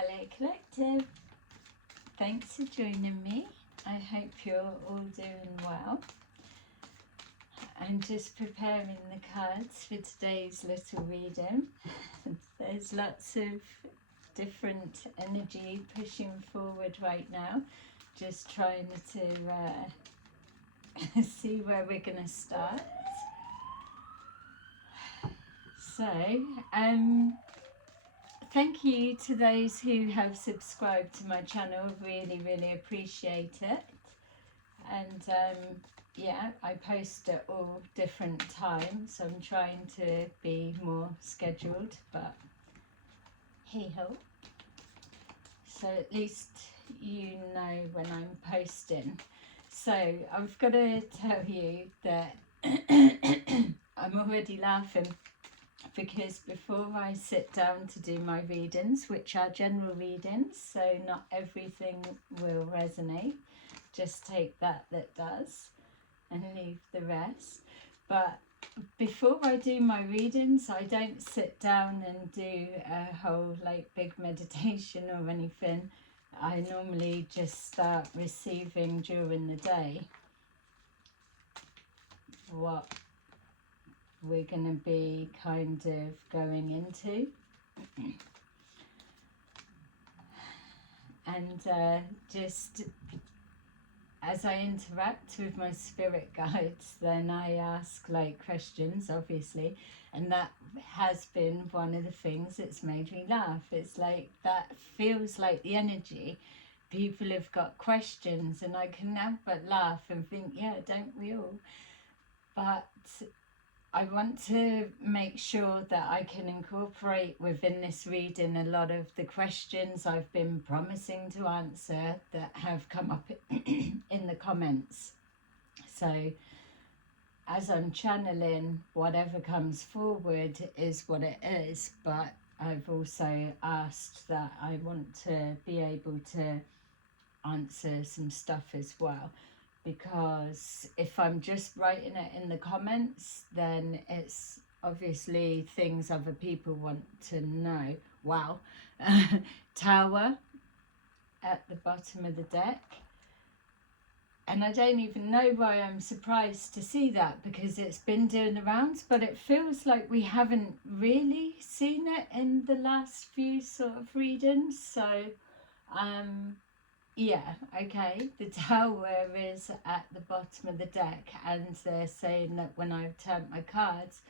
Hello Collective, thanks for joining me. I hope you're all doing well. I'm just preparing the cards for today's little reading. There's lots of different energy pushing forward right now, just trying to see where we're going to start. So, thank you to those who have subscribed to my channel. Really appreciate it. And yeah, I post at all different times. I'm trying to be more scheduled, but hey ho. So at least you know when I'm posting. So I've got to tell you that I'm already laughing, because before I sit down to do my readings, which are general readings, so not everything will resonate, just take that does and leave the rest. But before I do my readings, I don't sit down and do a whole big meditation or anything. I normally just start receiving during the day what we're going to be kind of going into. And just as I interact with my spirit guides, then I ask questions, obviously, and that has been one of the things that's made me laugh. It's that feels like the energy. People have got questions and I can help but laugh and think, yeah, don't we all? But I want to make sure that I can incorporate within this reading a lot of the questions I've been promising to answer that have come up in the comments. So as I'm channeling, whatever comes forward is what it is, but I've also asked that I want to be able to answer some stuff as well. Because if I'm just writing it in the comments, then it's obviously things other people want to know. Wow. Tower at the bottom of the deck. And I don't even know why I'm surprised to see that, because it's been doing the rounds, but it feels like we haven't really seen it in the last few sort of readings. So yeah, okay, the Tower is at the bottom of the deck, and they're saying that when I turned my cards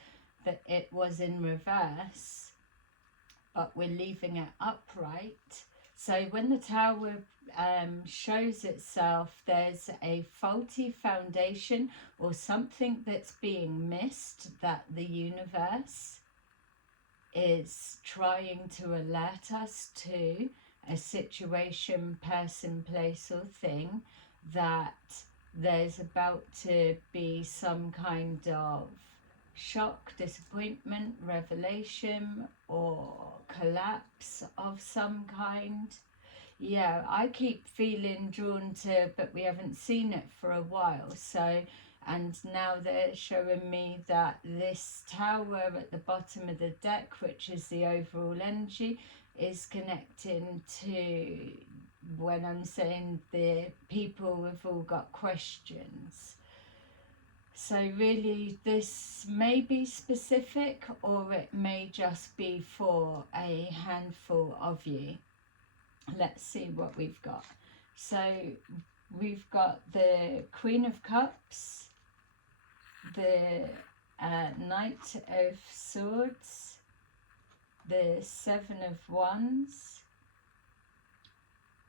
that it was in reverse, but we're leaving it upright. So when the Tower shows itself, there's a faulty foundation or something that's being missed that the universe is trying to alert us to. A situation, person, place or thing, that there's about to be some kind of shock, disappointment, revelation or collapse of some kind. Yeah, I keep feeling drawn to, but we haven't seen it for a while. So, and now they're showing me that this Tower at the bottom of the deck, which is the overall energy, is connecting to when I'm saying the people have all got questions. So really this may be specific, or it may just be for a handful of you. Let's see what we've got. So we've got the Queen of Cups, the Knight of Swords, the Seven of Wands,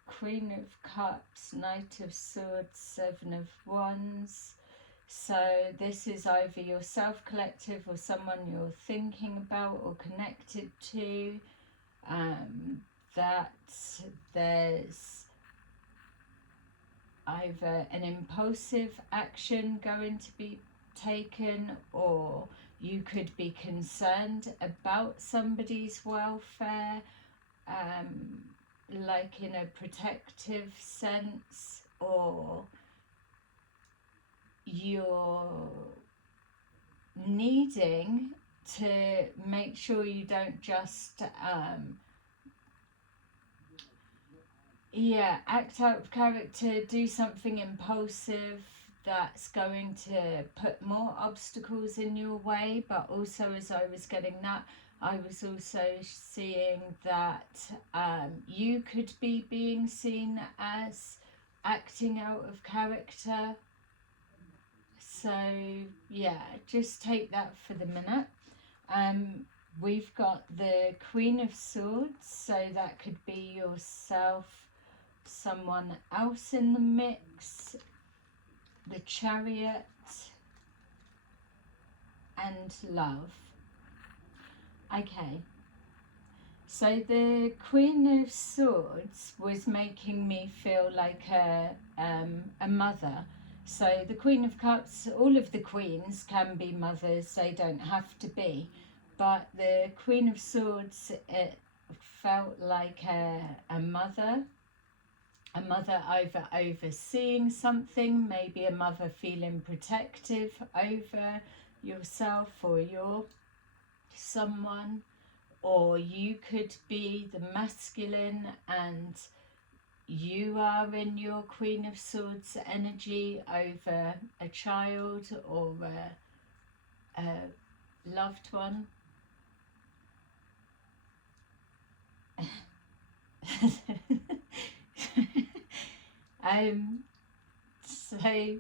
Queen of Cups, Knight of Swords, Seven of Wands. So this is either yourself, collective, or someone you're thinking about or connected to. That there's either an impulsive action going to be taken, or you could be concerned about somebody's welfare, like in a protective sense, or you're needing to make sure you don't just yeah, act out of character, do something impulsive that's going to put more obstacles in your way. But also, as I was getting that, I was also seeing that you could be being seen as acting out of character. So yeah, just take that for the minute. We've got the Queen of Swords, so that could be yourself, someone else in the mix, the Chariot, and love. Okay, so the Queen of Swords was making me feel like a mother. So the Queen of Cups, all of the queens can be mothers, they don't have to be. But the Queen of Swords, it felt like a mother either overseeing something, maybe a mother feeling protective over yourself or your someone, or you could be the masculine and you are in your Queen of Swords energy over a child or a loved one. So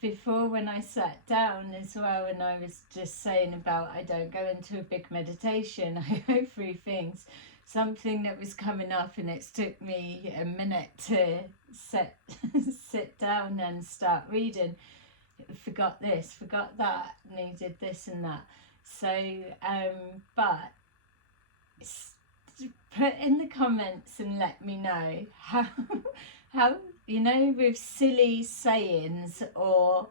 before, when I sat down as well, and I was just saying about I don't go into a big meditation, I go through things, something that was coming up, and it took me a minute to sit down and start reading. Forgot this, forgot that, needed this and that. So but put in the comments and let me know how you know, with silly sayings or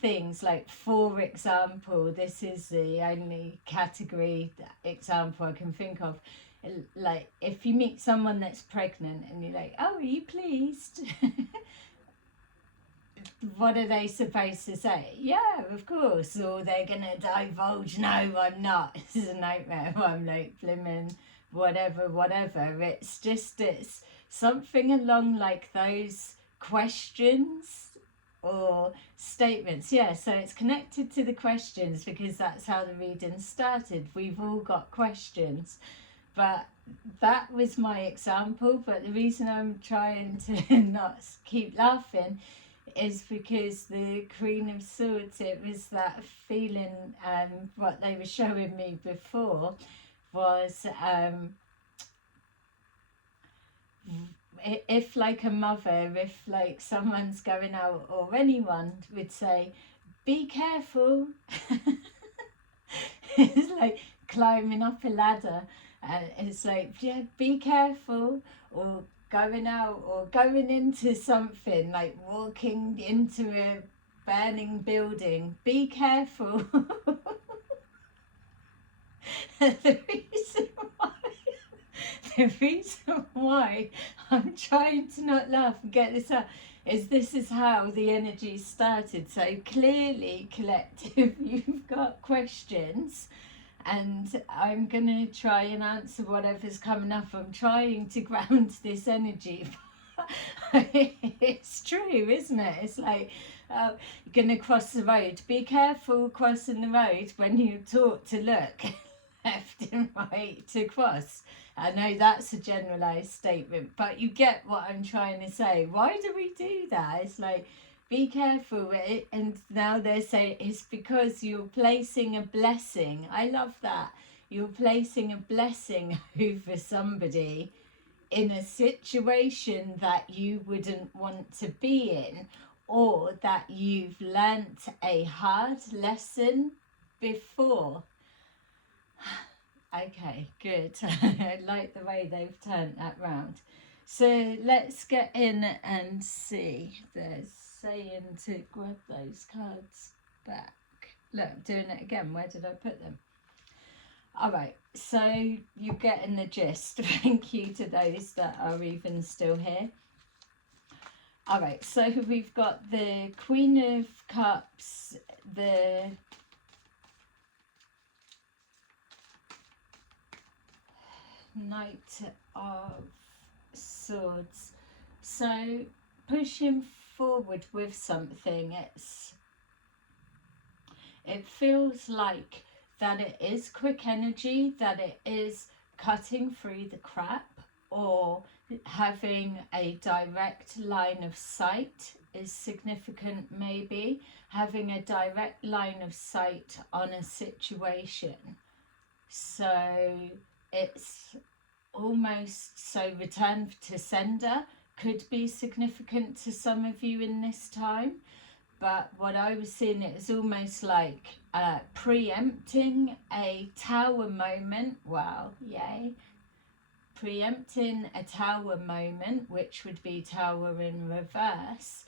things like, for example, this is the only category example I can think of, like if you meet someone that's pregnant and you're like, oh, are you pleased? What are they supposed to say? Yeah, of course. Or they're gonna divulge, no, I'm not. This is a nightmare. I'm like blimmin' whatever. It's just, it's something along like those questions or statements. Yeah, so it's connected to the questions because that's how the reading started. We've all got questions. But that was my example. But the reason I'm trying to not keep laughing is because the Queen of Swords, it was that feeling, what they were showing me before was if like a mother, if like someone's going out or anyone would say, be careful. It's like climbing up a ladder, and it's like, yeah, be careful, or going out or going into something, like walking into a burning building, be careful. the reason why I'm trying to not laugh and get this out is this is how the energy started. So clearly, collective, you've got questions, and I'm going to try and answer whatever's coming up. I'm trying to ground this energy. It's true, isn't it? It's like, you're going to cross the road. Be careful crossing the road when you're taught to look left and right to cross. I know that's a generalised statement, but you get what I'm trying to say. Why do we do that? It's like, be careful. And now they're saying it's because you're placing a blessing. I love that. You're placing a blessing over somebody in a situation that you wouldn't want to be in, or that you've learnt a hard lesson before. Okay, good. I like the way they've turned that round. So let's get in and see. They're saying to grab those cards back. Look, I'm doing it again. Where did I put them? All right, so you're getting the gist. Thank you to those that are even still here. All right, so we've got the Queen of Cups, the Knight of Swords. So pushing forward with something, it feels like that it is quick energy, that it is cutting through the crap, or having a direct line of sight is significant. Maybe having a direct line of sight on a situation. So it's almost, so return to sender could be significant to some of you in this time. But what I was seeing, it was almost like preempting a tower moment. Wow, yay. Preempting a tower moment, which would be tower in reverse,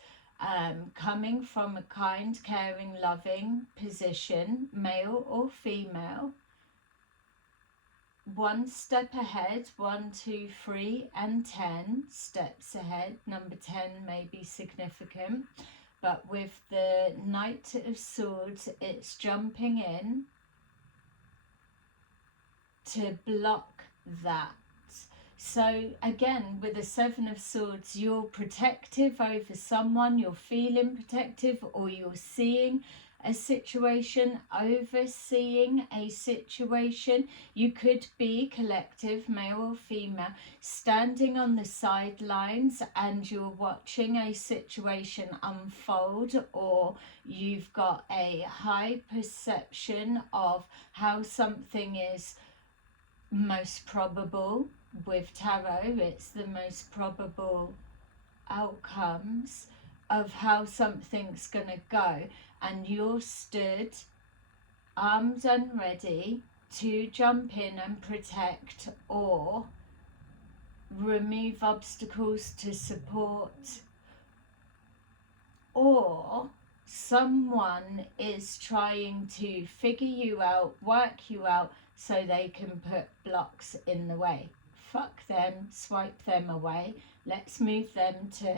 coming from a kind, caring, loving position, male or female. One step ahead, 1, 2, 3, and 10 steps ahead. Number 10 may be significant. But with the Knight of Swords, it's jumping in to block that. So again, with the Seven of Swords, you're protective over someone, you're feeling protective, or you're seeing a situation, overseeing a situation. You could be collective, male or female, standing on the sidelines and you're watching a situation unfold, or you've got a high perception of how something is most probable. With tarot, it's the most probable outcomes of how something's going to go, and you're stood armed and ready to jump in and protect or remove obstacles to support, or someone is trying to figure you out, work you out, so they can put blocks in the way. Fuck them, swipe them away. Let's move them to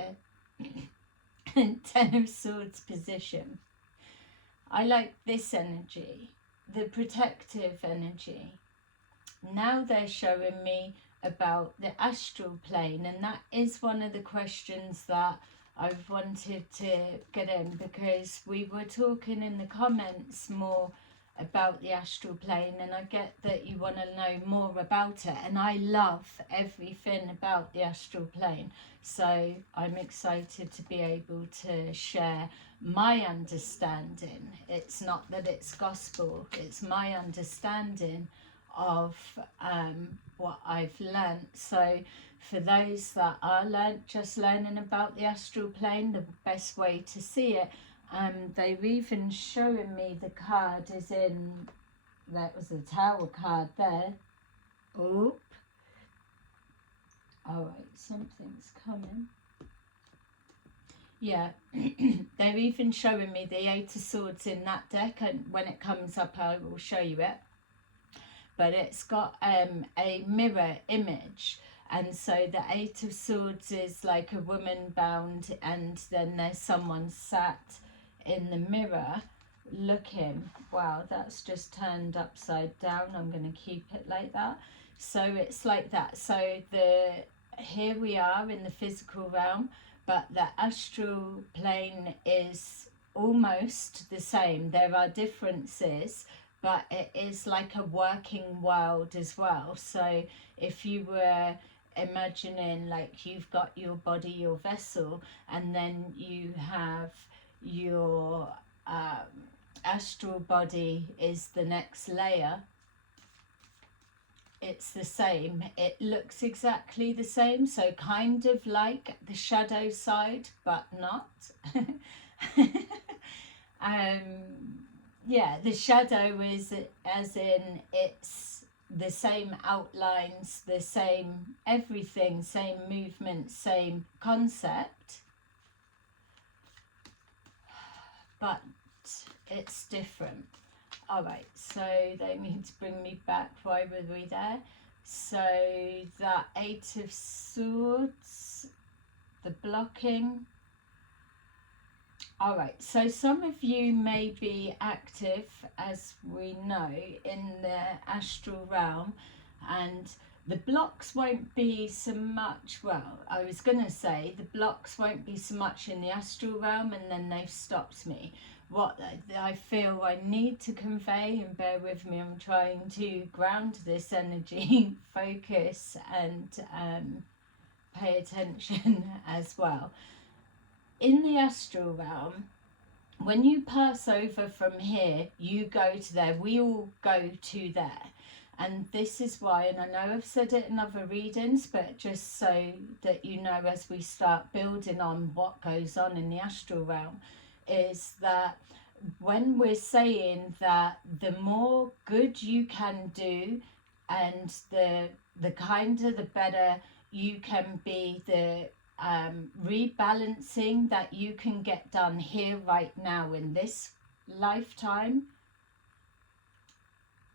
Ten of Swords position. I like this energy, the protective energy. Now they're showing me about the astral plane, and that is one of the questions that I've wanted to get in, because we were talking in the comments more about the astral plane, and I get that you want to know more about it, and I love everything about the astral plane, so I'm excited to be able to share my understanding. It's not that it's gospel, it's my understanding of what I've learnt. So for those that are just learning about the astral plane, the best way to see it, they've even showing me the card is in, that was a tower card there. Oop. Alright, something's coming. Yeah, they're even showing me the Eight of Swords in that deck, and when it comes up I will show you it. But it's got a mirror image, and so the Eight of Swords is like a woman bound, and then there's someone sat in the mirror looking. Wow, that's just turned upside down. I'm going to keep it like that. So it's like that. So here we are in the physical realm, but the astral plane is almost the same. There are differences, but it is like a working world as well. So if you were imagining, like, you've got your body, your vessel, and then you have your astral body is the next layer, it's the same. It looks exactly the same, so kind of like the shadow side, but not. Yeah, the shadow is as in it's the same outlines, the same everything, same movement, same concept, but it's different. All right, so they need to bring me back. Why were we there? So the Eight of Swords, the blocking. All right, so some of you may be active, as we know, in the astral realm, and The blocks won't be so much, well, I was going to say the blocks won't be so much in the astral realm, and then they've stopped me. What I feel I need to convey, and bear with me, I'm trying to ground this energy, focus, and pay attention as well. In the astral realm, when you pass over from here, you go to there. We all go to there. And this is why, and I know I've said it in other readings, but just so that you know, as we start building on what goes on in the astral realm, is that when we're saying that the more good you can do, and the kinder, the better you can be, the rebalancing that you can get done here right now in this lifetime,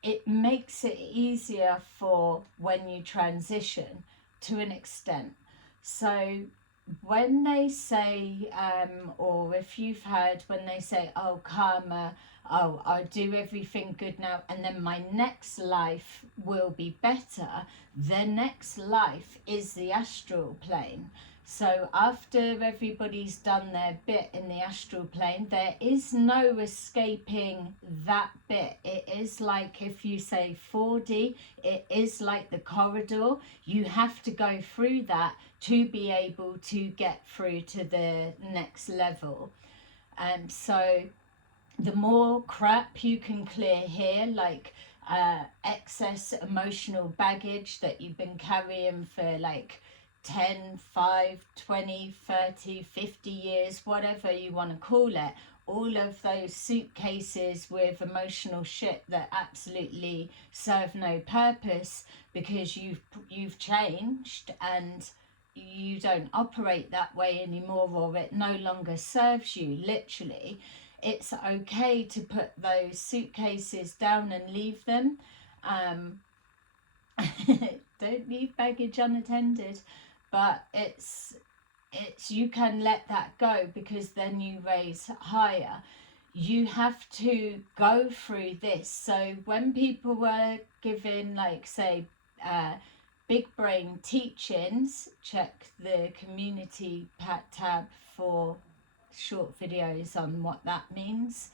it makes it easier for when you transition to an extent. So when they say, or if you've heard when they say, oh, karma, oh, I'll do everything good now and then my next life will be better, the next life is the astral plane. So after everybody's done their bit in the astral plane, there is no escaping that bit. It is like, if you say 4D, it is like the corridor. You have to go through that to be able to get through to the next level. And so the more crap you can clear here, like excess emotional baggage that you've been carrying for like 10, 5, 20, 30, 50 years, whatever you want to call it, all of those suitcases with emotional shit that absolutely serve no purpose because you've changed and you don't operate that way anymore, or it no longer serves you, literally. It's okay to put those suitcases down and leave them. Don't leave baggage unattended. But it's you can let that go, because then you raise higher. You have to go through this. So when people were given, like, say, big brain teachings, check the community tab for short videos on what that means.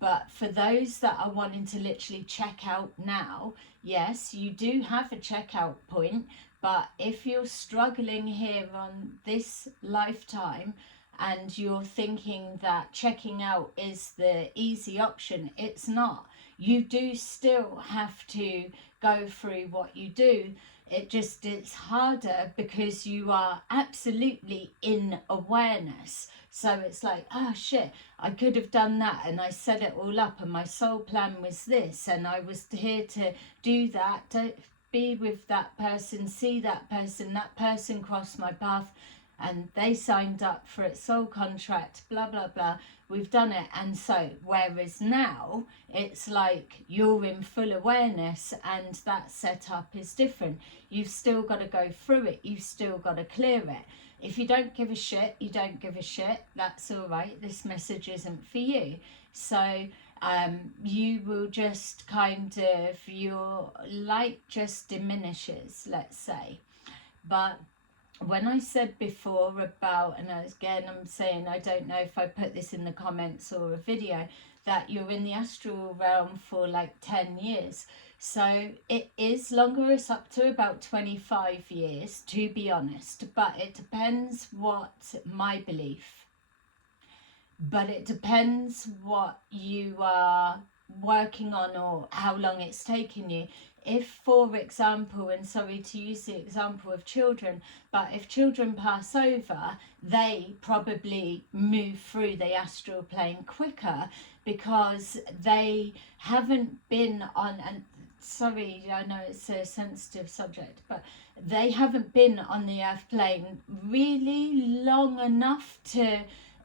But for those that are wanting to literally check out now, yes, you do have a checkout point. But if you're struggling here on this lifetime and you're thinking that checking out is the easy option, it's not. You do still have to go through what you do. It's harder because you are absolutely in awareness. So it's like, oh shit, I could have done that and I set it all up and my soul plan was this and I was here to do that. Be with that person, see that person crossed my path and they signed up for its soul contract, blah blah blah, we've done it. And so whereas now it's like you're in full awareness and that setup is different. You've still got to go through it, you've still got to clear it. If you don't give a shit, you don't give a shit, that's all right. This message isn't for you. So you will just kind of, your light just diminishes, let's say. But when I said before about, and again I'm saying, I don't know if I put this in the comments or a video, that you're in the astral realm for like 10 years. So it is longer, it's up to about 25 years to be honest, but it depends what my belief. But it depends what you are working on or how long it's taken you. If, for example, and sorry to use the example of children, but if children pass over, they probably move through the astral plane quicker because they haven't been on, and sorry, I know it's a sensitive subject, but they haven't been on the earth plane really long enough to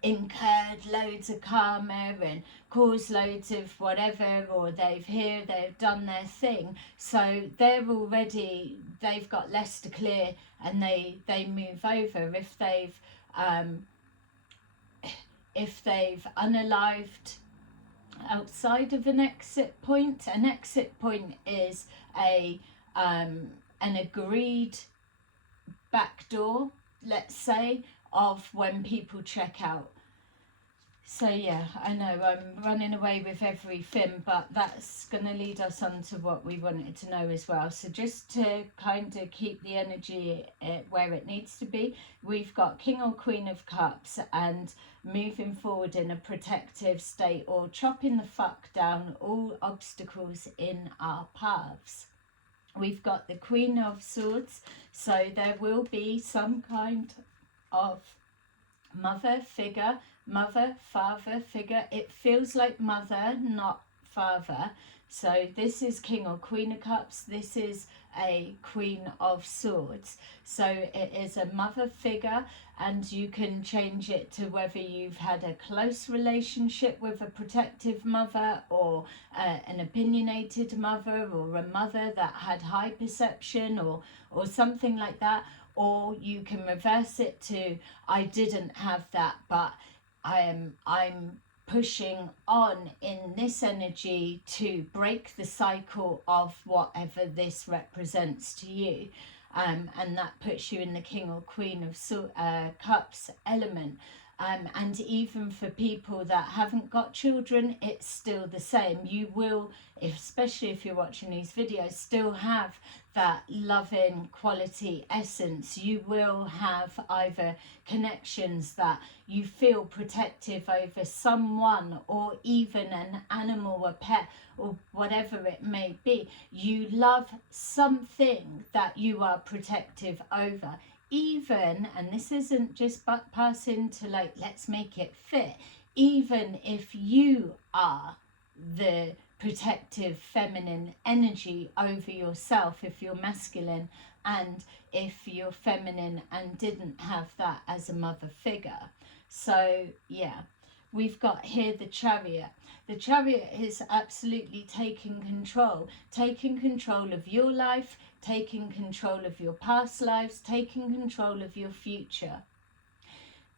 incurred loads of karma and caused loads of whatever, or they've done their thing, so they've got less to clear and they move over. If they've unalived outside of an exit point is a an agreed backdoor, let's say, of when people check out. So yeah, I know I'm running away with everything, but that's going to lead us on to what we wanted to know as well. So just to kind of keep the energy where it needs to be, we've got King or Queen of Cups and moving forward in a protective state, or chopping the fuck down all obstacles in our paths. We've got the Queen of Swords, so there will be some kind of mother figure, mother, father figure. It feels like mother, not father. So this is King or Queen of Cups. This is a Queen of Swords. So it is a mother figure, and you can change it to whether you've had a close relationship with a protective mother, or an opinionated mother, or a mother that had high perception, or something like that. Or you can reverse it to, I didn't have that, but I'm pushing on in this energy to break the cycle of whatever this represents to you. And that puts you in the King or Queen of Cups element. And even for people that haven't got children, it's still the same. You will, especially if you're watching these videos, still have that loving quality essence. You will have either connections that you feel protective over someone, or even an animal, a pet, or whatever it may be. You love something that you are protective over. Even, and this isn't just passing to like, let's make it fit, even if you are the protective feminine energy over yourself, if you're masculine, and if you're feminine and didn't have that as a mother figure. So yeah, we've got here the Chariot. The Chariot is absolutely taking control of your life, taking control of your past lives, taking control of your future.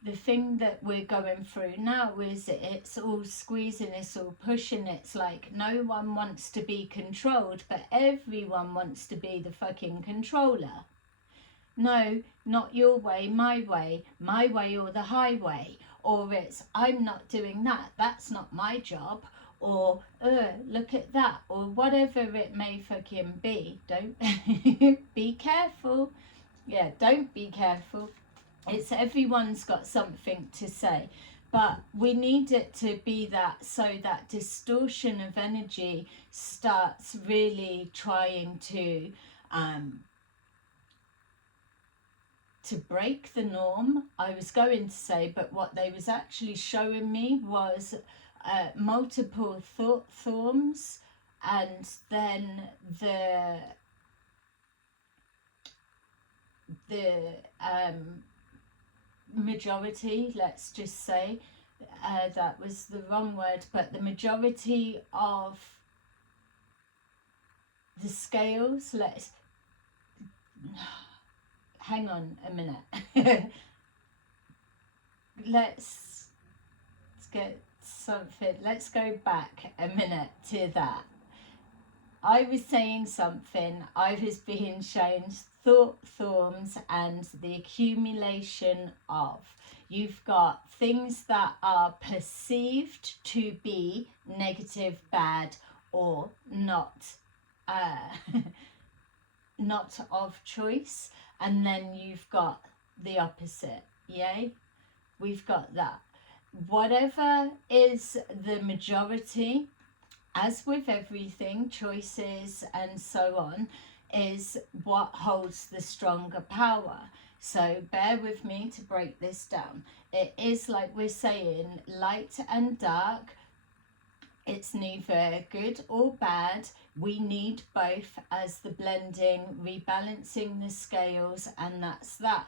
The thing that we're going through now is it's all squeezing, it's all pushing. It's like no one wants to be controlled, but everyone wants to be the fucking controller. No, not your way, my way or the highway. Or it's, I'm not doing that, that's not my job. Or, look at that. Or whatever it may fucking be. Don't be careful. Yeah, don't be careful. It's everyone's got something to say. But we need it to be that, so that distortion of energy starts really trying to break the norm, I was going to say, but what they was actually showing me was multiple thought forms, and then the majority, let's just say, that was the wrong word, but the majority of the scales, hang on a minute. let's get something. Let's go back a minute to that. I was saying something. I was being shown thought forms and the accumulation of. You've got things that are perceived to be negative, bad, or not not of choice. And then you've got the opposite, yay? We've got that. Whatever is the majority, as with everything, choices and so on, is what holds the stronger power. So bear with me to break this down. It is like we're saying, light and dark. It's neither good or bad. We need both as the blending, rebalancing the scales, and that's that.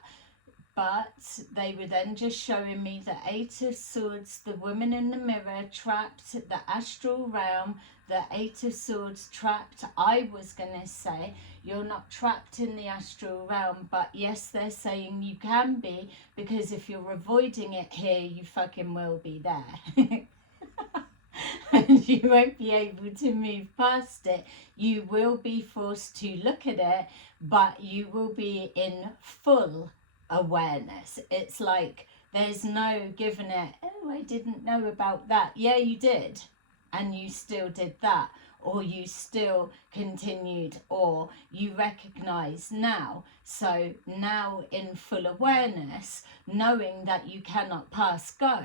But they were then just showing me the Eight of Swords, the woman in the mirror, trapped, the astral realm, the Eight of Swords trapped. I was going to say, you're not trapped in the astral realm, but yes, they're saying you can be, because if you're avoiding it here, you fucking will be there. and you won't be able to move past it. You will be forced to look at it, but you will be in full awareness. It's like there's no giving it, oh, I didn't know about that. Yeah, you did, and you still did that, or you still continued, or you recognize now. So now in full awareness, knowing that you cannot pass go,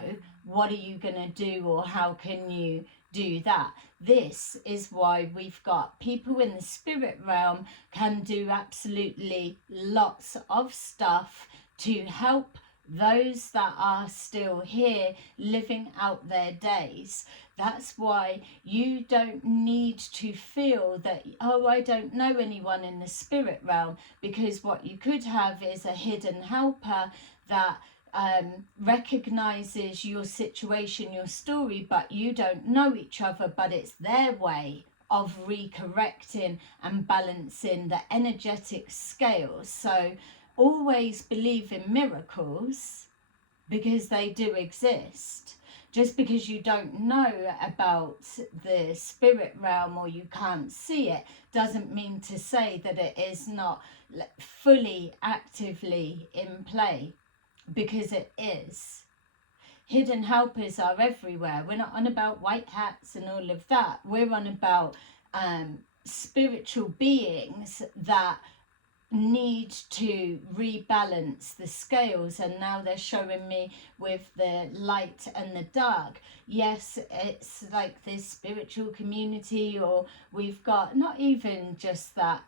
what are you going to do, or how can you do that? This is why we've got people in the spirit realm can do absolutely lots of stuff to help those that are still here living out their days. That's why you don't need to feel that, oh, I don't know anyone in the spirit realm, because what you could have is a hidden helper that recognizes your situation, your story, but you don't know each other, but it's their way of recorrecting and balancing the energetic scales. So always believe in miracles, because they do exist. Just because you don't know about the spirit realm or you can't see it doesn't mean to say that it is not fully actively in play, because it is. Hidden helpers are everywhere. We're not on about white hats and all of that. We're on about spiritual beings that need to rebalance the scales, and now they're showing me with the light and the dark. Yes, it's like this spiritual community, or we've got not even just that,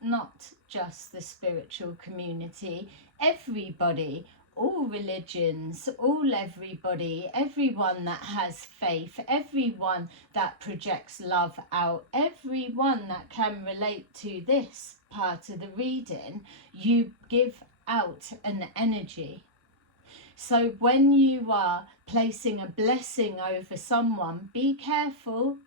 not just the spiritual community, everybody, all religions, everybody, everyone that has faith, everyone that projects love out, everyone that can relate to this part of the reading, you give out an energy. So when you are placing a blessing over someone, be careful.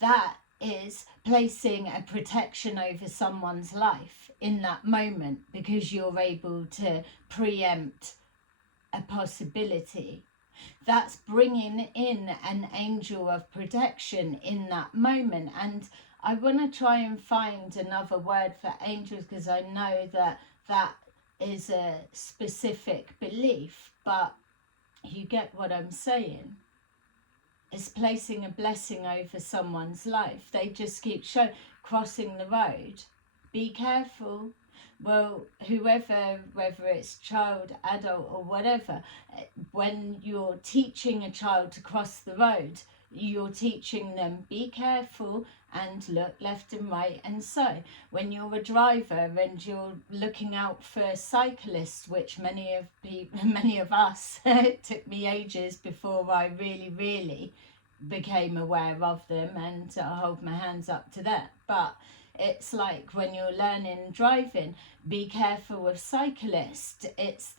That is placing a protection over someone's life in that moment, because you're able to preempt a possibility. That's bringing in an angel of protection in that moment. And I want to try and find another word for angels, because I know that that is a specific belief, but you get what I'm saying. It's placing a blessing over someone's life. They just keep crossing the road. Be careful. Well, whoever, whether it's child, adult, or whatever, when you're teaching a child to cross the road, you're teaching them, be careful and look left and right. And so when you're a driver and you're looking out for cyclists, which many of us, it took me ages before I really became aware of them, and I hold my hands up to that. But it's like when you're learning driving, be careful of cyclists. It's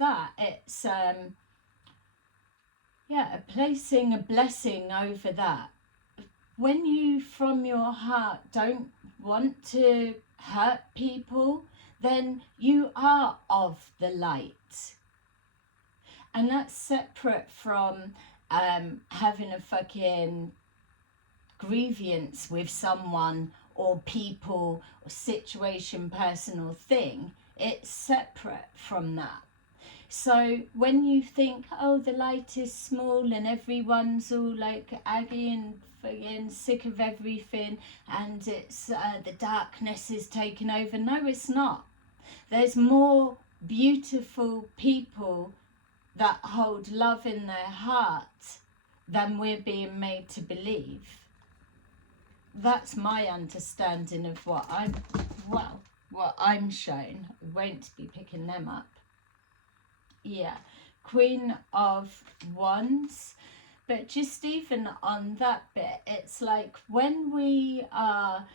placing a blessing over that. When you from your heart don't want to hurt people, then you are of the light. And that's separate from having a fucking grievance with someone or people or situation, person or thing. It's separate from that. So when you think, oh, the light is small and everyone's all like aggy and fucking sick of everything, and it's the darkness is taking over. No, it's not. There's more beautiful people that hold love in their heart than we're being made to believe. That's my understanding of what I'm shown. I won't be picking them up. Yeah, Queen of Wands. But just even on that bit, it's like when we are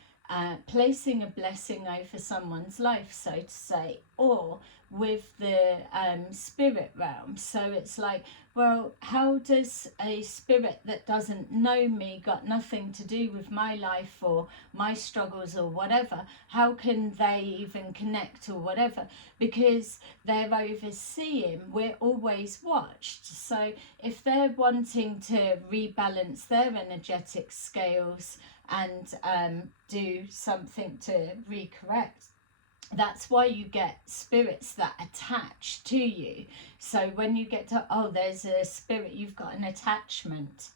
placing a blessing over someone's life, so to say, or with the spirit realm. So it's like, well, how does a spirit that doesn't know me, got nothing to do with my life or my struggles or whatever, how can they even connect or whatever? Because they're overseeing, we're always watched. So if they're wanting to rebalance their energetic scales and do something to recorrect, that's why you get spirits that attach to you. So when you get to, oh, there's a spirit, you've got an attachment,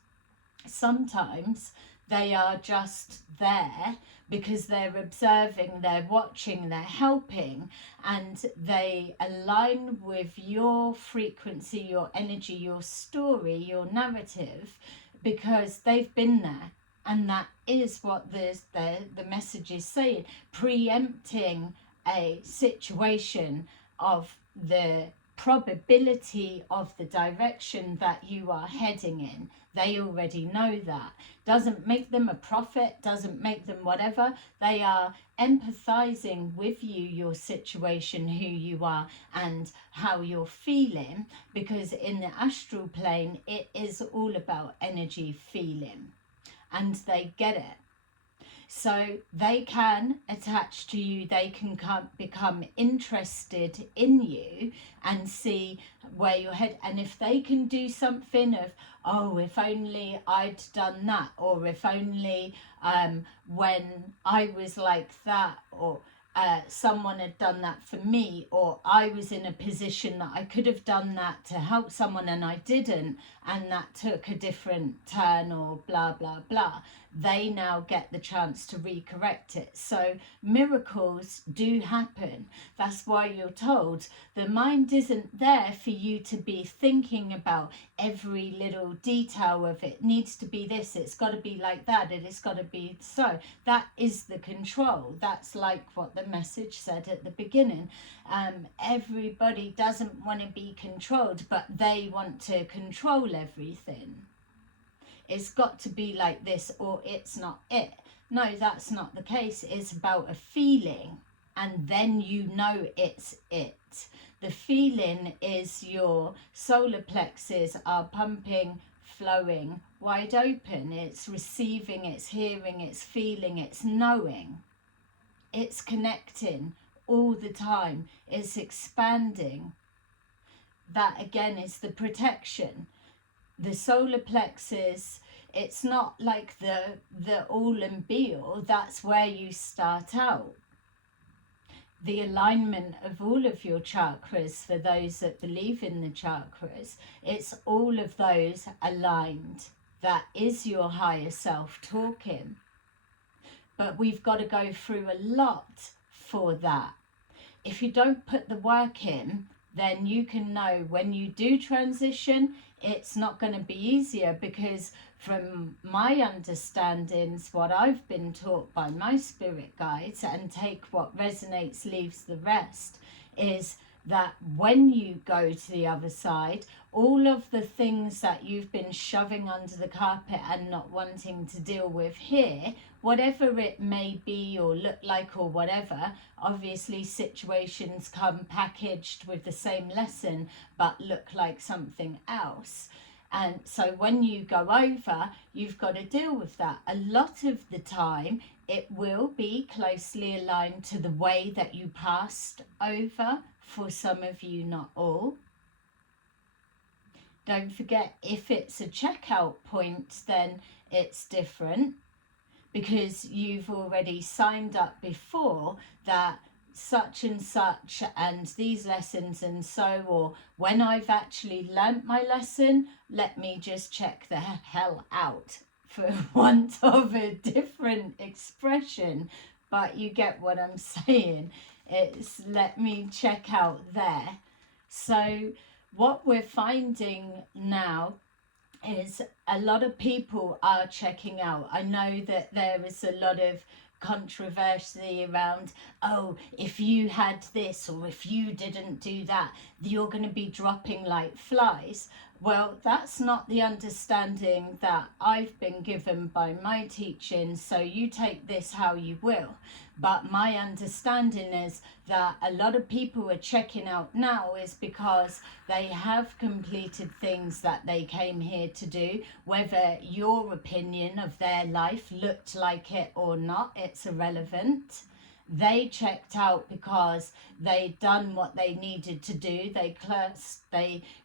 sometimes they are just there because they're observing, they're watching, they're helping, and they align with your frequency, your energy, your story, your narrative, because they've been there. And that is what the message is saying, preempting a situation of the probability of the direction that you are heading in. They already know that. Doesn't make them a prophet, doesn't make them whatever. They are empathizing with you, your situation, who you are, and how you're feeling, because in the astral plane, it is all about energy feeling, and they get it. So they can attach to you, they can become interested in you and see where you're headed. And if they can do something of, oh, if only I'd done that, or if only when I was like that, or someone had done that for me, or I was in a position that I could have done that to help someone and I didn't, and that took a different turn, or blah, blah, blah, they now get the chance to recorrect it. So miracles do happen. That's why you're told the mind isn't there for you to be thinking about every little detail of it. Needs to be this, it's got to be like that, it's got to be so. That is the control. That's like what the message said at the beginning. Everybody doesn't want to be controlled, but they want to control everything. It's got to be like this, or it's not it. No, that's not the case. It's about a feeling, and then you know it's it. The feeling is your solar plexus are pumping, flowing, wide open. It's receiving, it's hearing, it's feeling, it's knowing. It's connecting all the time. It's expanding. That again is the protection. The solar plexus, it's not like the all and be all. That's where you start out. The alignment of all of your chakras, for those that believe in the chakras, it's all of those aligned. That is your higher self talking. But we've got to go through a lot for that. If you don't put the work in, then you can know when you do transition, it's not going to be easier, because from my understandings, what I've been taught by my spirit guides, and take what resonates, leaves the rest, is that when you go to the other side, all of the things that you've been shoving under the carpet and not wanting to deal with here, whatever it may be or look like or whatever, obviously situations come packaged with the same lesson but look like something else. And so when you go over, you've got to deal with that. A lot of the time, it will be closely aligned to the way that you passed over. For some of you, not all. Don't forget, if it's a checkout point, then it's different, because you've already signed up before that such and such and these lessons and so, or when I've actually learnt my lesson, let me just check the hell out, for want of a different expression, but you get what I'm saying. It's let me check out there. So what we're finding now is a lot of people are checking out. I know that there is a lot of controversy around, oh, if you had this or if you didn't do that, you're going to be dropping like flies. Well, that's not the understanding that I've been given by my teaching, so you take this how you will. But my understanding is that a lot of people are checking out now is because they have completed things that they came here to do. Whether your opinion of their life looked like it or not, it's irrelevant. They checked out because they done what they needed to do. They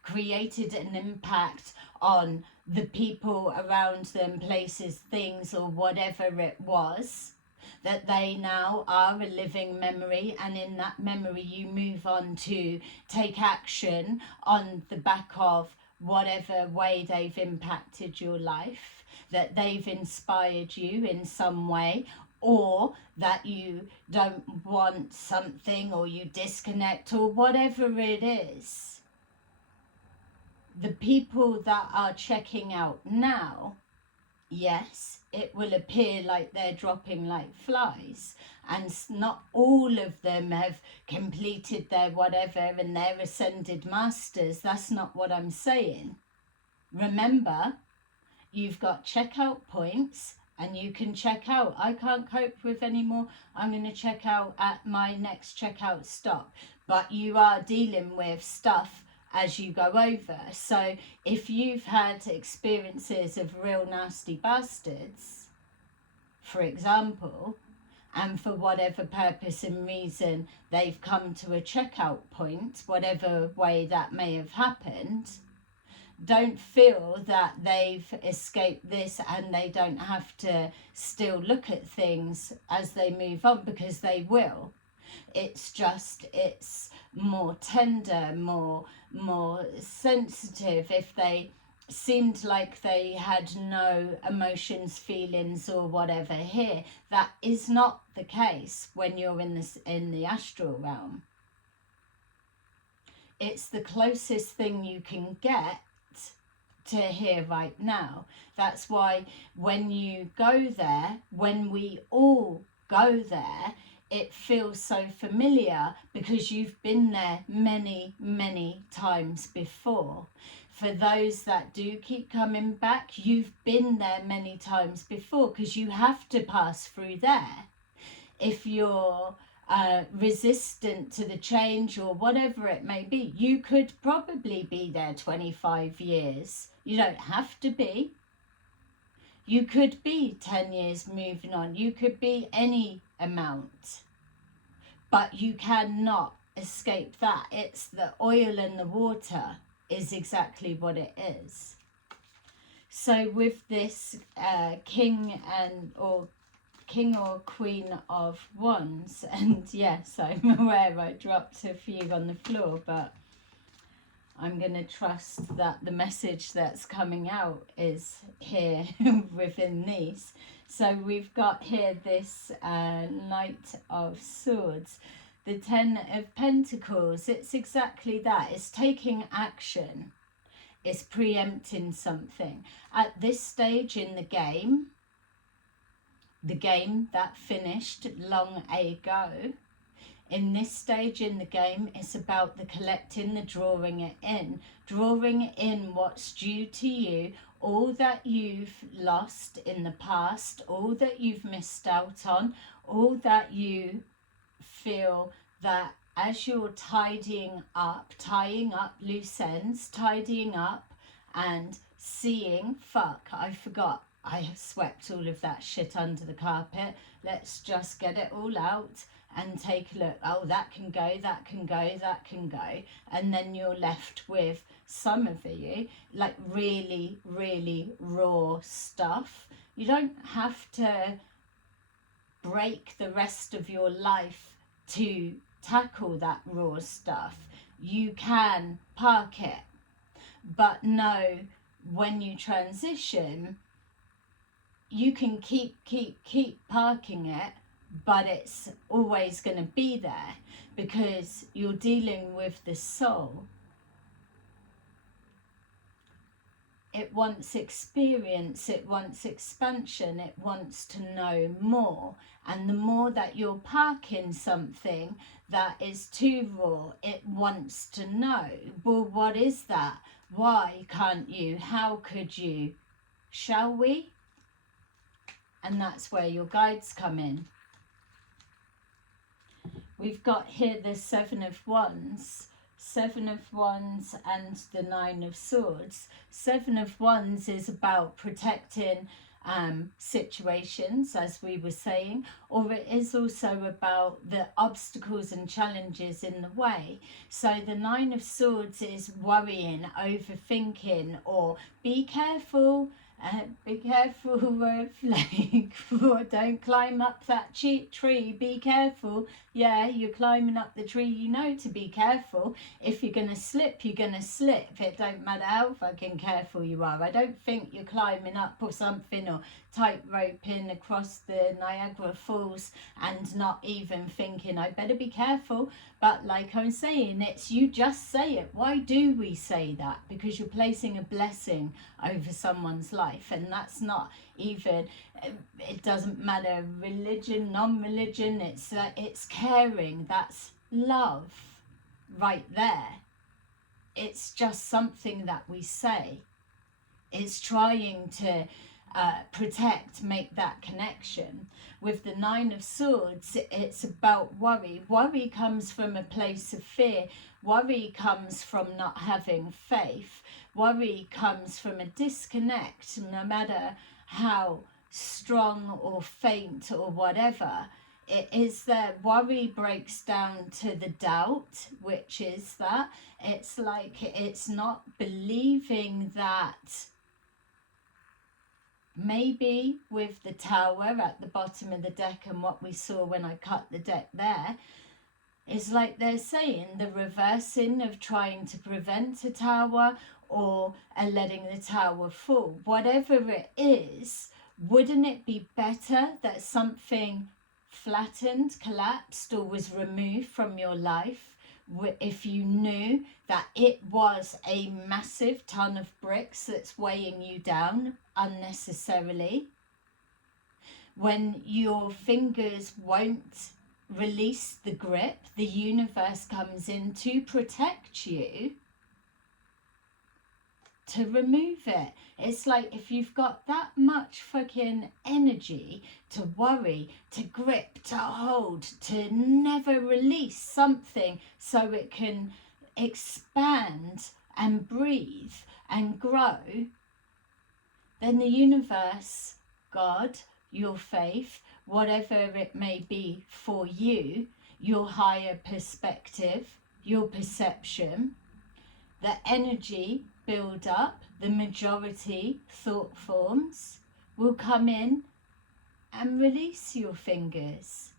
created an impact on the people around them, places, things, or whatever it was, that they now are a living memory, and in that memory you move on to take action on the back of whatever way they've impacted your life, that they've inspired you in some way, or that you don't want something, or you disconnect, or whatever it is. The people that are checking out now, yes, it will appear like they're dropping like flies, and not all of them have completed their whatever and they're ascended masters. That's not what I'm saying. Remember, you've got checkout points, and you can check out. I can't cope with anymore, I'm going to check out at my next checkout stop. But you are dealing with stuff as you go over. So if you've had experiences of real nasty bastards, for example, and for whatever purpose and reason they've come to a checkout point, whatever way that may have happened, don't feel that they've escaped this and they don't have to still look at things as they move on, because they will. It's just, it's more tender, more sensitive. If they seemed like they had no emotions, feelings, or whatever here, that is not the case when you're in the astral realm. It's the closest thing you can get to here right now. That's why when you go there, when we all go there, it feels so familiar, because you've been there many times before. For those that do keep coming back, you've been there many times before, because you have to pass through there. If you're resistant to the change or whatever it may be, you could probably be there 25 years. You don't have to be. You could be 10 years moving on. You could be any amount. But you cannot escape that. It's the oil and the water is exactly what it is. So with this king or queen of wands, and yes, I'm aware I dropped a few on the floor, but I'm going to trust that the message that's coming out is here within these. So we've got here this Knight of Swords, the Ten of Pentacles. It's exactly that. It's taking action. It's preempting something. At this stage in the game that finished long ago, in this stage in the game, it's about the collecting, the drawing in what's due to you, all that you've lost in the past, all that you've missed out on, all that you feel that as you're tying up loose ends, tidying up and seeing, fuck, I forgot, I have swept all of that shit under the carpet, let's just get it all out and take a look. Oh, that can go, that can go, that can go. And then you're left with, some of you, like really raw stuff. You don't have to break the rest of your life to tackle that raw stuff. You can park it. But know, when you transition, you can keep parking it, but it's always going to be there, because you're dealing with the soul. It wants experience, it wants expansion, it wants to know more. And the more that you're parking something that is too raw, it wants to know, well, what is that? Why can't you? How could you? Shall we? And that's where your guides come in. We've got here the Seven of Wands. Seven of Wands and the Nine of Swords. Seven of Wands is about protecting situations, as we were saying, or it is also about the obstacles and challenges in the way. So the Nine of Swords is worrying, overthinking, or be careful of like, don't climb up that tree, be careful. Yeah, you're climbing up the tree, you know to be careful. If you're going to slip, you're going to slip. It don't matter how fucking careful you are. I don't think you're climbing up or something or tightroping across the Niagara Falls and not even thinking, I better be careful. But like I'm saying, it's you just say it. Why do we say that? Because you're placing a blessing over someone's life, and that's not even, it doesn't matter religion, non-religion, it's caring. That's love right there. It's just something that we say. It's trying to protect, make that connection. With the Nine of Swords, it's about worry. Worry comes from a place of fear. Worry comes from not having faith. Worry comes from a disconnect, no matter how strong or faint or whatever. It is that worry breaks down to the doubt, which is that it's like it's not believing that maybe with the Tower at the bottom of the deck and what we saw when I cut the deck there, is like they're saying the reversing of trying to prevent a tower or letting the tower fall. Whatever it is, wouldn't it be better that something flattened, collapsed, or was removed from your life if you knew that it was a massive ton of bricks that's weighing you down unnecessarily? When your fingers won't release the grip, the universe comes in to protect you, to remove it. It's like if you've got that much fucking energy to worry, to grip, to hold, to never release something so it can expand and breathe and grow, then the universe, God, your faith, whatever it may be for you, your higher perspective, your perception, the energy build up, the majority thought forms will come in and release your fingers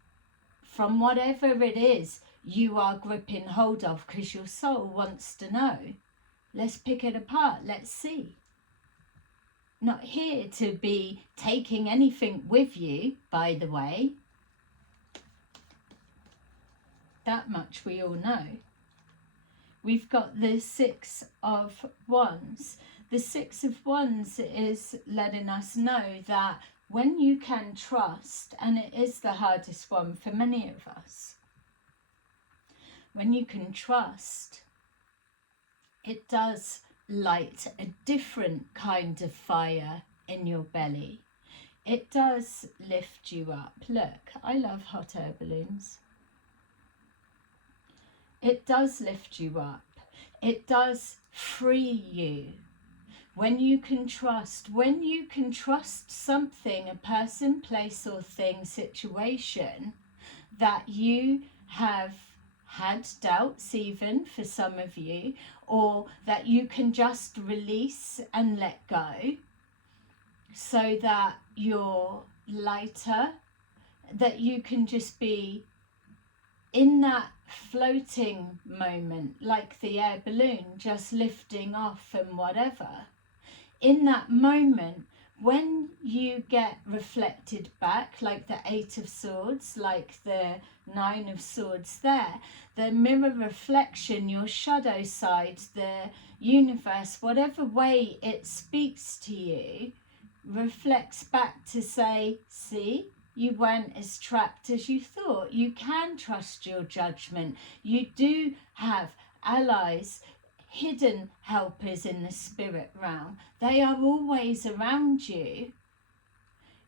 from whatever it is you are gripping hold of, because your soul wants to know. Let's pick it apart. Let's see. Not here to be taking anything with you, by the way. That much we all know. We've got the Six of Wands. The Six of Wands is letting us know that when you can trust, and it is the hardest one for many of us, when you can trust, it does light a different kind of fire in your belly. It does lift you up. Look, I love hot air balloons. It does lift you up. It does free you. When you can trust something, a person, place or thing, situation, that you have had doubts even for some of you, or that you can just release and let go so that you're lighter, that you can just be in that floating moment, like the air balloon, just lifting off and whatever. In that moment, when you get reflected back, like the Eight of Swords, like the Nine of Swords there, the mirror reflection, your shadow side, the universe, whatever way it speaks to you, reflects back to say, see, you weren't as trapped as you thought. You can trust your judgment. You do have allies hidden helpers in the spirit realm. They are always around you.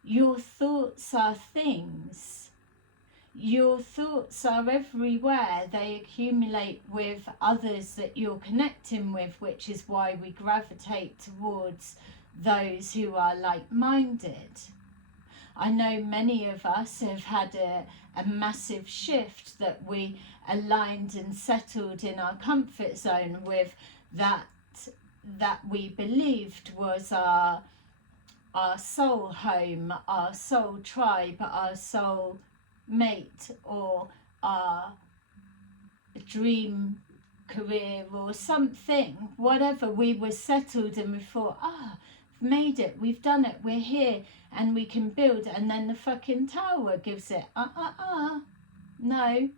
Your thoughts are things. Your thoughts are everywhere. They accumulate with others that you're connecting with, which is why we gravitate towards those who are like-minded. I know many of us have had a massive shift, that we aligned and settled in our comfort zone with that we believed was our soul home, our soul tribe, our soul mate, or our dream career or something. Whatever, we were settled and we thought, we've made it, we've done it, we're here and we can build. And then the fucking tower gives it no,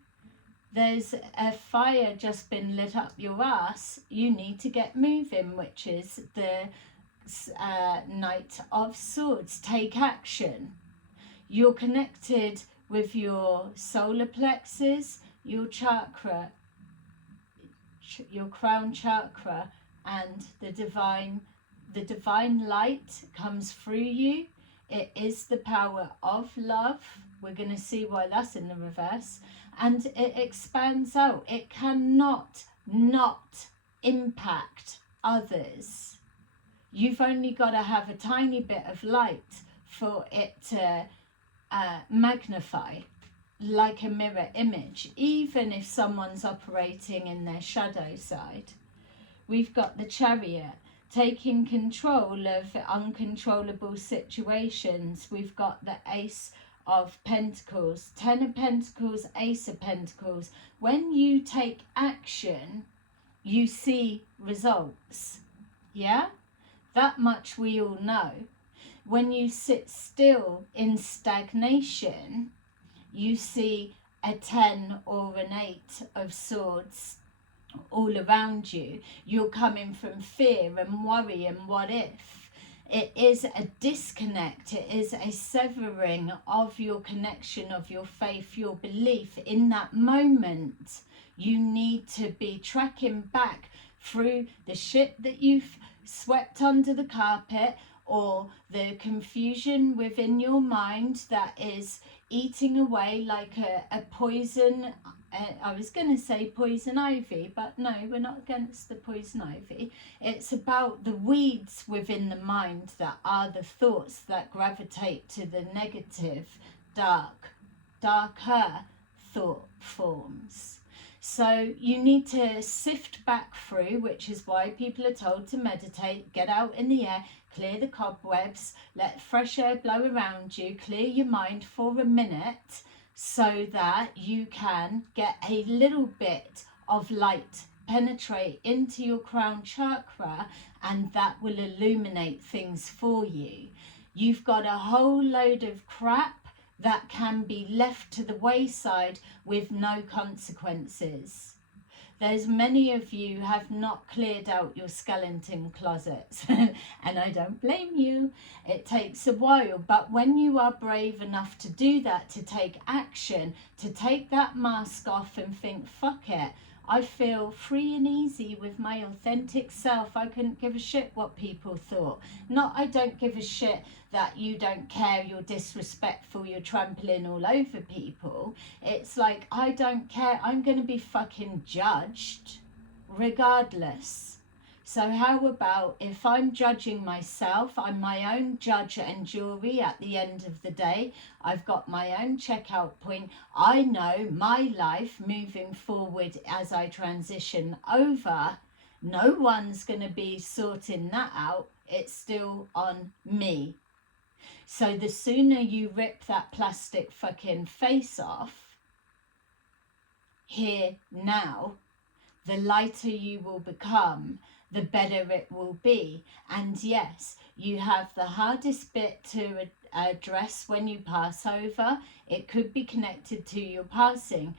there's a fire just been lit up your ass, you need to get moving, which is the Knight of Swords. Take action. You're connected with your solar plexus, your chakra, your crown chakra, and the divine light comes through you. It is the power of love. We're going to see why that's in the reverse. And it expands out. It cannot not impact others. You've only got to have a tiny bit of light for it to magnify, like a mirror image, even if someone's operating in their shadow side. We've got the Chariot, taking control of uncontrollable situations. We've got the Ace of Pentacles, 10 of Pentacles, Ace of Pentacles. When you take action, you see results. Yeah? That much we all know. When you sit still in stagnation, you see a 10 or an 8 of swords all around you. You're coming from fear and worry and what if. It is a disconnect. It is a severing of your connection, of your faith, your belief. In that moment, you need to be tracking back through the shit that you've swept under the carpet, or the confusion within your mind that is eating away like a poison. I was going to say poison ivy, but no, we're not against the poison ivy. It's about the weeds within the mind that are the thoughts that gravitate to the negative, darker thought forms. So you need to sift back through, which is why people are told to meditate, get out in the air, clear the cobwebs, let fresh air blow around you, clear your mind for a minute, so that you can get a little bit of light penetrate into your crown chakra, and that will illuminate things for you. You've got a whole load of crap that can be left to the wayside with no consequences. There's many of you have not cleared out your skeleton closets, and I don't blame you. It takes a while, but when you are brave enough to do that, to take action, to take that mask off and think, fuck it, I feel free and easy with my authentic self. I couldn't give a shit what people thought. Not I don't give a shit that you don't care, you're disrespectful, you're trampling all over people. It's like, I don't care, I'm going to be fucking judged regardless. So how about if I'm judging myself, I'm my own judge and jury at the end of the day. I've got my own checkout point. I know my life moving forward as I transition over. No one's going to be sorting that out. It's still on me. So the sooner you rip that plastic fucking face off, here now, the lighter you will become, the better it will be. And yes, you have the hardest bit to address when you pass over. It could be connected to your passing,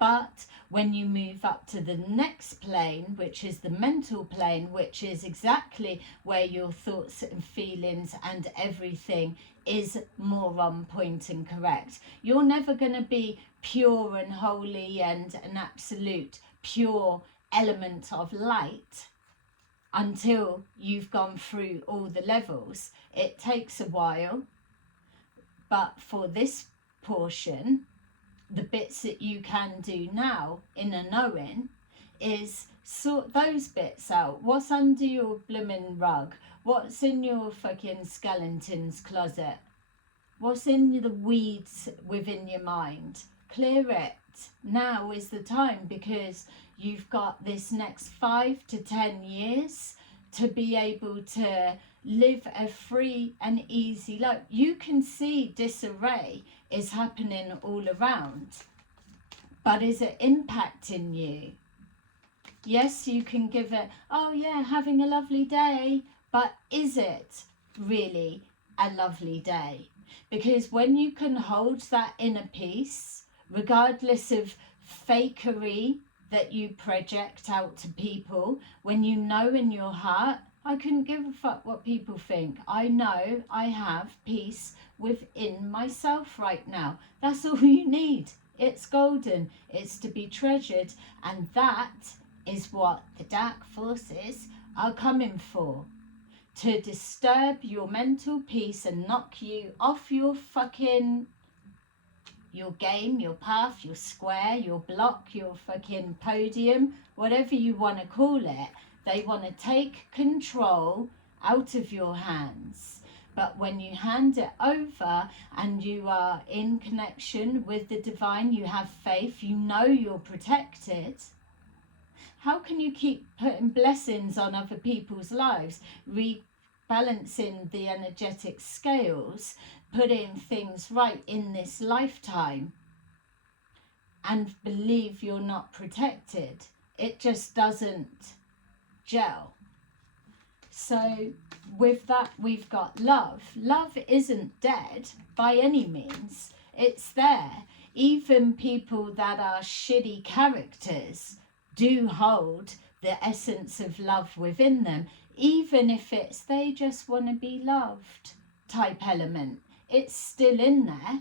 but when you move up to the next plane, which is the mental plane, which is exactly where your thoughts and feelings and everything is more on point and correct. You're never going to be pure and holy and an absolute pure element of light until you've gone through all the levels. It takes a while, but for this portion, the bits that you can do now in a knowing is sort those bits out. What's under your blooming rug? What's in your fucking skeleton's closet? What's in the weeds within your mind? Clear it. Now is the time, because you've got this next 5 to 10 years to be able to live a free and easy life. You can see disarray is happening all around, but is it impacting you? Yes, you can give it, oh yeah, having a lovely day, but is it really a lovely day? Because when you can hold that inner peace, regardless of fakery that you project out to people, when you know in your heart, I couldn't give a fuck what people think. I know I have peace within myself right now. That's all you need. It's golden. It's to be treasured. And that is what the dark forces are coming for. To disturb your mental peace and knock you off your fucking, your game, your path, your square, your block, your fucking podium, whatever you want to call it. They want to take control out of your hands. But when you hand it over and you are in connection with the divine, you have faith, you know you're protected, how can you keep putting blessings on other people's lives, rebalancing the energetic scales, putting things right in this lifetime, and believe you're not protected? It just doesn't gel. So with that, we've got love. Love isn't dead by any means. It's there. Even people that are shitty characters do hold the essence of love within them, even if it's they just want to be loved type element. It's still in there,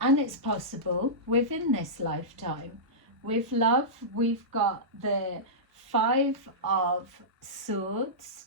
and it's possible within this lifetime. With love, we've got the 5 of Swords,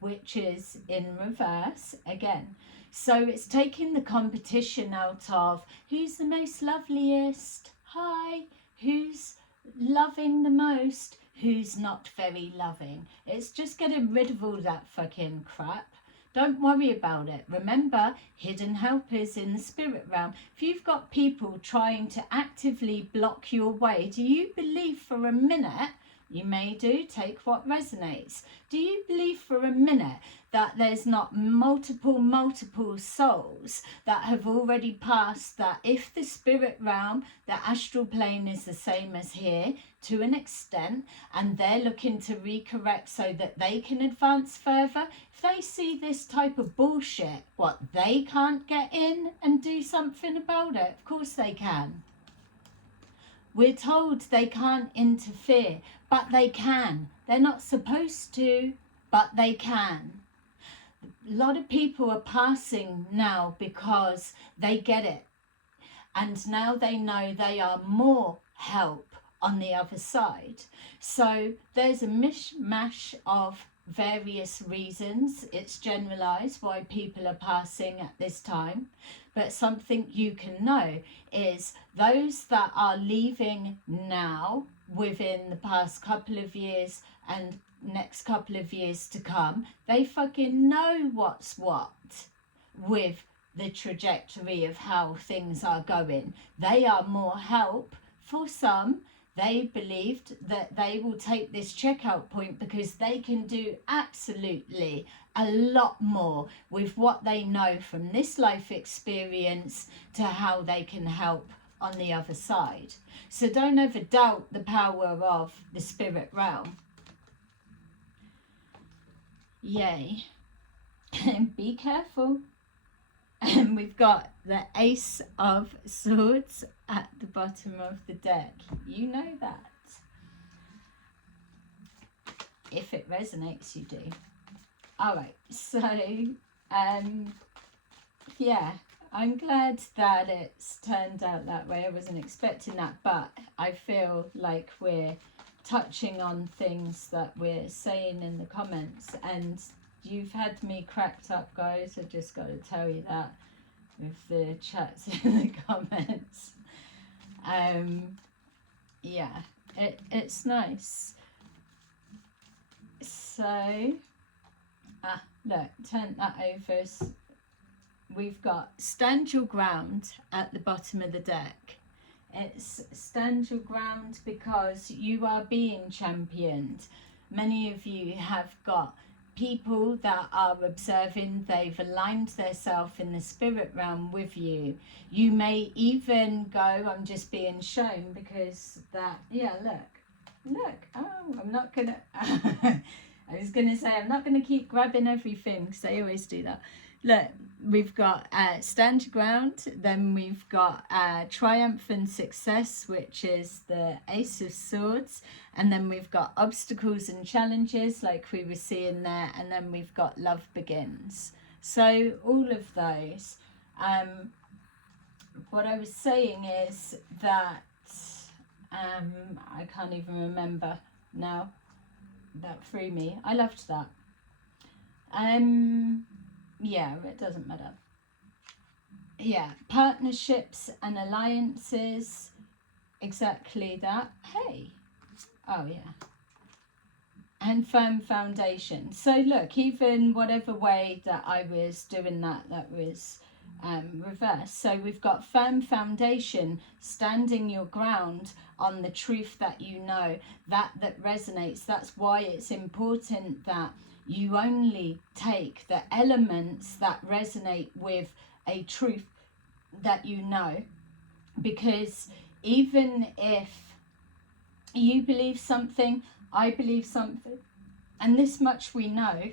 which is in reverse again. So it's taking the competition out of who's the most loveliest, hi, who's loving the most, who's not very loving. It's just getting rid of all that fucking crap. Don't worry about it. Remember, hidden helpers in the spirit realm. If you've got people trying to actively block your way, do you believe for a minute, you may do, take what resonates, do you believe for a minute that there's not multiple souls that have already passed that? If the spirit realm, the astral plane is the same as here to an extent, and they're looking to recorrect so that they can advance further, if they see this type of bullshit, what, they can't get in and do something about it? Of course they can. We're told they can't interfere, but they can. They're not supposed to, but they can. A lot of people are passing now because they get it. And now they know they are more help on the other side. So there's a mishmash of various reasons. It's generalized why people are passing at this time. But something you can know is those that are leaving now within the past couple of years and next couple of years to come, they fucking know what's what with the trajectory of how things are going. They are more help for some. They believed that they will take this checkout point because they can do absolutely a lot more with what they know from this life experience to how they can help on the other side. So don't ever doubt the power of the spirit realm. Yay. And be careful. And we've got the Ace of Swords at the bottom of the deck. You know that. If it resonates, you do. Alright, so, yeah, I'm glad that it's turned out that way. I wasn't expecting that, but I feel like we're touching on things that we're saying in the comments, and you've had me cracked up, guys. I just got to tell you that with the chats in the comments. Yeah, it's nice. So look, turn that over. We've got stand your ground at the bottom of the deck. It's stand your ground because you are being championed. Many of you have got people that are observing. They've aligned themselves in the spirit realm with you. You may even go, I'm just being shown because that, yeah, look, oh, I'm not gonna I was gonna say I'm not gonna keep grabbing everything because I always do that. Look, we've got stand your ground, then we've got triumph and success, which is the Ace of Swords, and then we've got obstacles and challenges like we were seeing there, and then we've got love begins. So all of those. What I was saying is that I can't even remember now. That threw me. I loved that. Yeah, it doesn't matter. Yeah, partnerships and alliances, exactly that. Hey, oh yeah. And firm foundation. So look, even whatever way that I was doing that was reversed. So we've got firm foundation, standing your ground on the truth that you know, that resonates. That's why it's important that you only take the elements that resonate with a truth that you know, because even if you believe something, I believe something, and this much we know,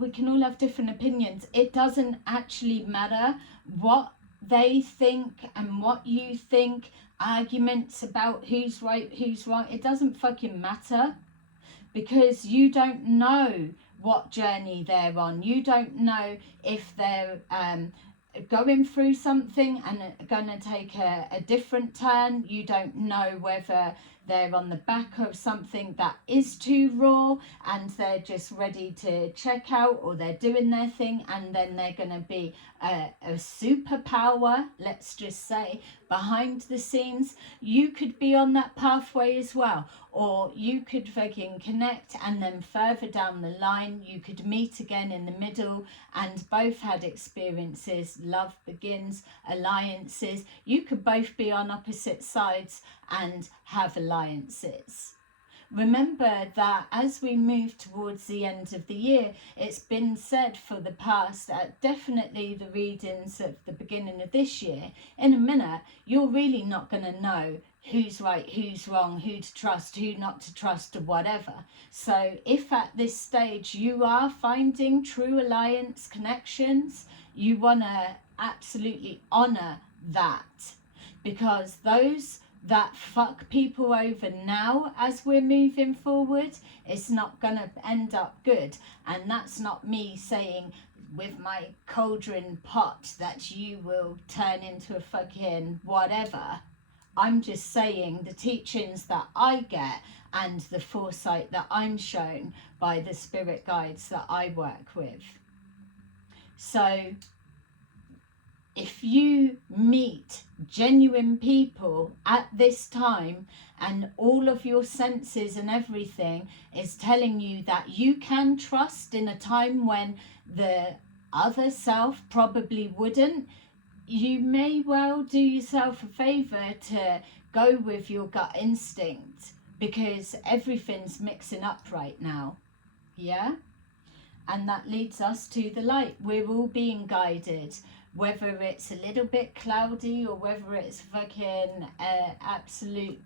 we can all have different opinions. It doesn't actually matter what they think and what you think, arguments about who's right, who's wrong, it doesn't fucking matter. Because you don't know what journey they're on. You don't know if they're going through something and going to take a different turn. You don't know whether they're on the back of something that is too raw and they're just ready to check out, or they're doing their thing and then they're going to be a superpower, let's just say, behind the scenes. You could be on that pathway as well, or you could fucking connect and then further down the line you could meet again in the middle and both had experiences, love begins, alliances. You could both be on opposite sides and have alliances. Remember that as we move towards the end of the year, it's been said for the past, definitely the readings of the beginning of this year, in a minute, you're really not going to know who's right, who's wrong, who to trust, who not to trust, or whatever. So if at this stage you are finding true alliance connections, you want to absolutely honor that, because those that fuck people over now as we're moving forward, it's not going to end up good. And that's not me saying with my cauldron pot that you will turn into a fucking whatever. I'm just saying the teachings that I get and the foresight that I'm shown by the spirit guides that I work with. So if you meet genuine people at this time and all of your senses and everything is telling you that you can trust in a time when the other self probably wouldn't, you may well do yourself a favor to go with your gut instinct, because everything's mixing up right now. Yeah? And that leads us to the light. We're all being guided, whether it's a little bit cloudy or whether it's fucking absolute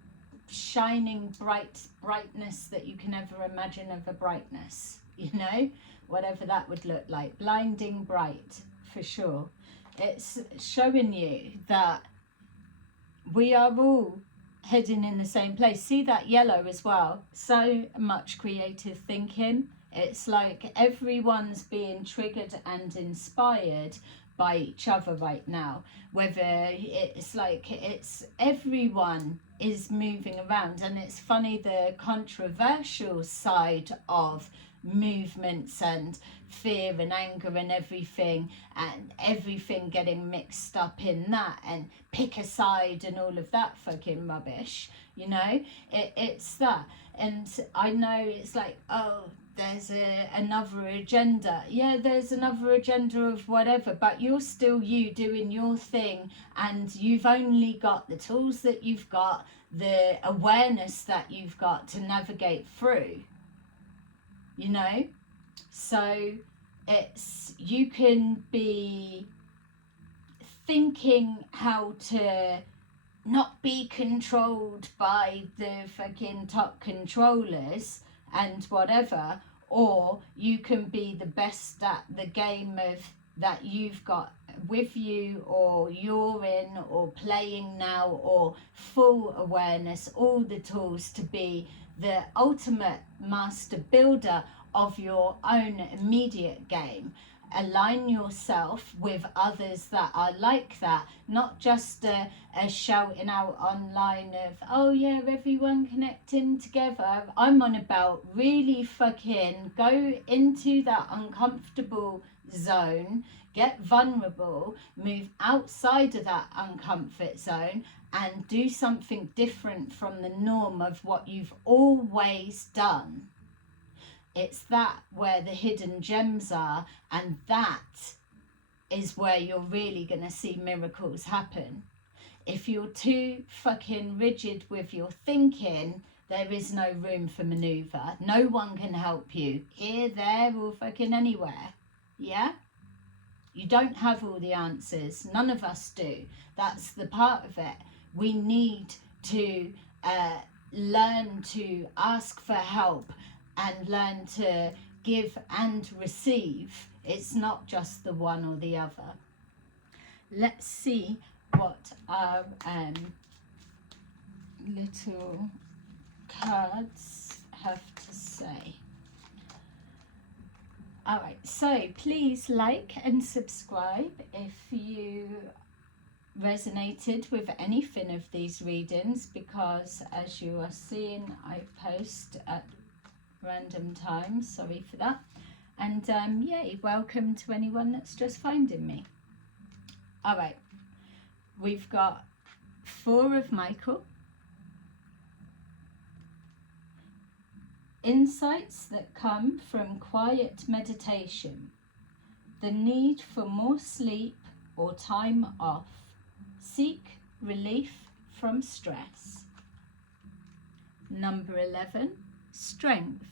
shining brightness that you can ever imagine of a brightness, you know, whatever that would look like, blinding bright for sure. It's showing you that we are all heading in the same place. See that yellow as well, so much creative thinking. It's like everyone's being triggered and inspired by each other right now, whether it's like it's everyone is moving around. And it's funny, the controversial side of movements and fear and anger and everything getting mixed up in that, and pick a side and all of that fucking rubbish, you know, it's that. And I know it's like, oh, there's another agenda. Yeah, there's another agenda of whatever, but you're still you doing your thing, and you've only got the tools that you've got, the awareness that you've got to navigate through, you know. So it's, you can be thinking how to not be controlled by the fucking top controllers and whatever, or you can be the best at the game of that you've got with you, or you're in, or playing now, or full awareness, all the tools to be the ultimate master builder of your own immediate game. Align yourself with others that are like that, not just a shouting out online of, oh yeah, everyone connecting together. I'm on about really fucking go into that uncomfortable zone, get vulnerable, move outside of that uncomfort zone, and do something different from the norm of what you've always done. It's that where the hidden gems are, and that is where you're really going to see miracles happen. If you're too fucking rigid with your thinking, there is no room for maneuver. No one can help you here, there, or fucking anywhere. Yeah? You don't have all the answers. None of us do. That's the part of it. We need to learn to ask for help and learn to give and receive. It's not just the one or the other. Let's see what our little cards have to say. All right, so please like and subscribe if you resonated with anything of these readings, because as you are seeing, I post at random times. Sorry for that. And yay, welcome to anyone that's just finding me. All right, we've got 4 of Michael. Insights that come from quiet meditation. The need for more sleep or time off. Seek relief from stress. Number 11, strength.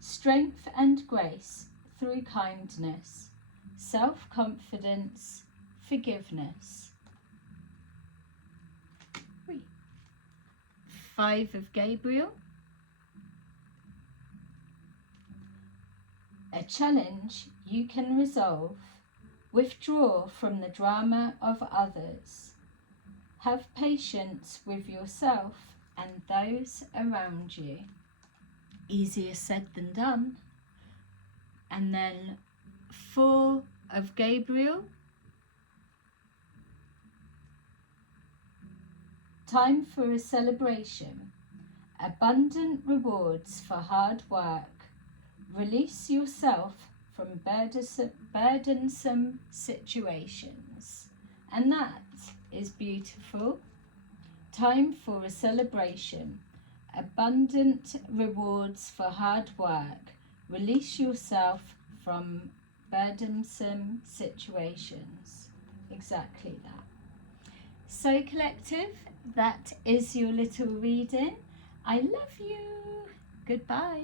Strength and grace through kindness, self-confidence, forgiveness. 5 of Gabriel. A challenge you can resolve. Withdraw from the drama of others. Have patience with yourself and those around you. Easier said than done. And then 4 of Gabriel. Time for a celebration. Abundant rewards for hard work. Release yourself from burdensome situations. And that is beautiful. Time for a celebration. Abundant rewards for hard work. Release yourself from burdensome situations. Exactly that. So collective, that is your little reading. I love you. Goodbye.